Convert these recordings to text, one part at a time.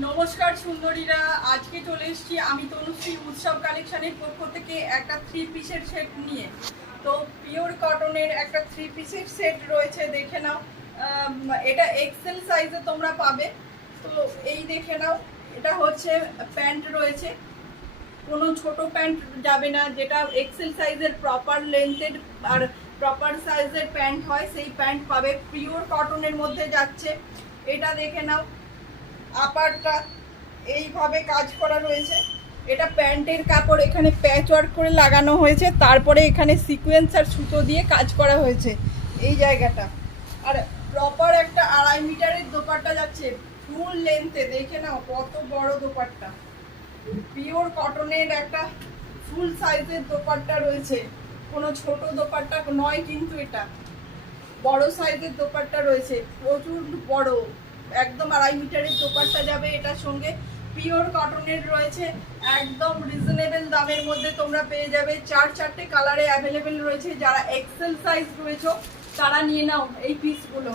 নমস্কার সুন্দরীরা, আজকে চলে এসেছি আমি তনুশ্রী উৎসব কালেকশনের পক্ষ থেকে একটা 3 পিসের সেট নিয়ে। তো পিওর কটনের একটা 3 পিসের সেট রয়েছে, দেখে নাও। এটা এক্সেল সাইজে তোমরা পাবে। তো এই দেখে নাও, এটা হচ্ছে প্যান্ট রয়েছে, কোনো ছোট প্যান্ট যাবে না, যেটা এক্সেল সাইজের প্রপার লেন্থের আর প্রপার সাইজের প্যান্ট হয় সেই প্যান্ট পাবে। পিওর কটনের মধ্যে যাচ্ছে। এটা দেখে নাও, আপারটা এইভাবে কাজ করা রয়েছে। এটা প্যান্টের কাপড়, এখানে প্যাচ ওয়ার্ক করে লাগানো হয়েছে, তারপরে এখানে সিকোয়েন্স আর সুতো দিয়ে কাজ করা হয়েছে এই জায়গাটা। আর প্রপার একটা 2.5 মিটারের দোপাট্টা যাচ্ছে ফুল লেন্থে, দেখে নাও কত বড় দোপাট্টা। পিওর কটনের একটা ফুল সাইজের দোপাট্টা রয়েছে, কোনো ছোট দোপাট্টা নয় কিন্তু, এটা বড় সাইজের দোপাট্টা রয়েছে, প্রচুর বড়, একদম 2.5 মিটারের দোপাট্টা যাবে এটার সঙ্গে। পিওর কটনের রয়েছে, একদম রিজনেবল দামের মধ্যে তোমরা পেয়ে যাবে। 4-4টে কালারে অ্যাভেলেবেল রয়েছে। যারা এক্সেল সাইজ রয়েছে তারা নিয়ে নাও এই পিসগুলো।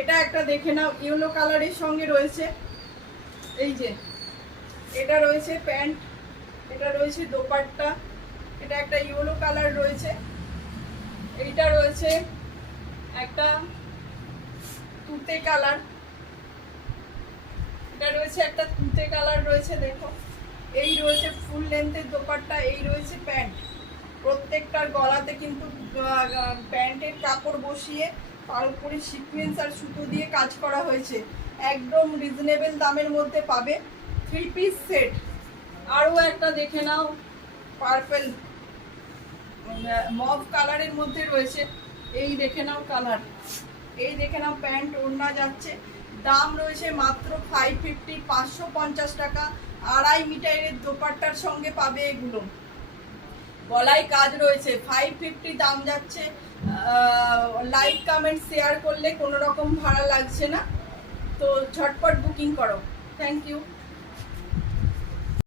এটা একটা দেখে নাও, ইয়েলো কালারের সঙ্গে রয়েছে। এই যে এটা রয়েছে প্যান্ট, এটা রয়েছে দোপাট্টা, এটা একটা ইয়েলো কালার রয়েছে, এইটা রয়েছে একটা তুতে কালার, এটা রয়েছে একটা তুতে কালার রয়েছে। দেখো, এই রয়েছে ফুল লেন্থের দোপাট্টা, এই রয়েছে প্যান্ট। প্রত্যেকটার গলাতে কিন্তু প্যান্টের কাপড় বসিয়ে তার উপরে সিকোয়েন্স আর সুতো দিয়ে কাজ করা হয়েছে। একদম রিজনেবল দামের মধ্যে পাবে 3 পিস সেট। আরও একটা দেখে নাও, পার্পল মভ কালারের মধ্যে রয়েছে, এই দেখে নাও কালার, এই দেখে নাও প্যান্ট ওড়না যাচ্ছে। দাম রয়েছে মাত্র 550, 550 টাকা। 2.5 মিটারের দোপাট্টার সঙ্গে পাবে এগুলো। গলায় কাজ রয়েছে, 550 দাম যাচ্ছে। লাইক কমেন্ট শেয়ার করলে কোনো রকম ভাড়া লাগছে না। তো ঝটপট বুকিং করো। Thank you.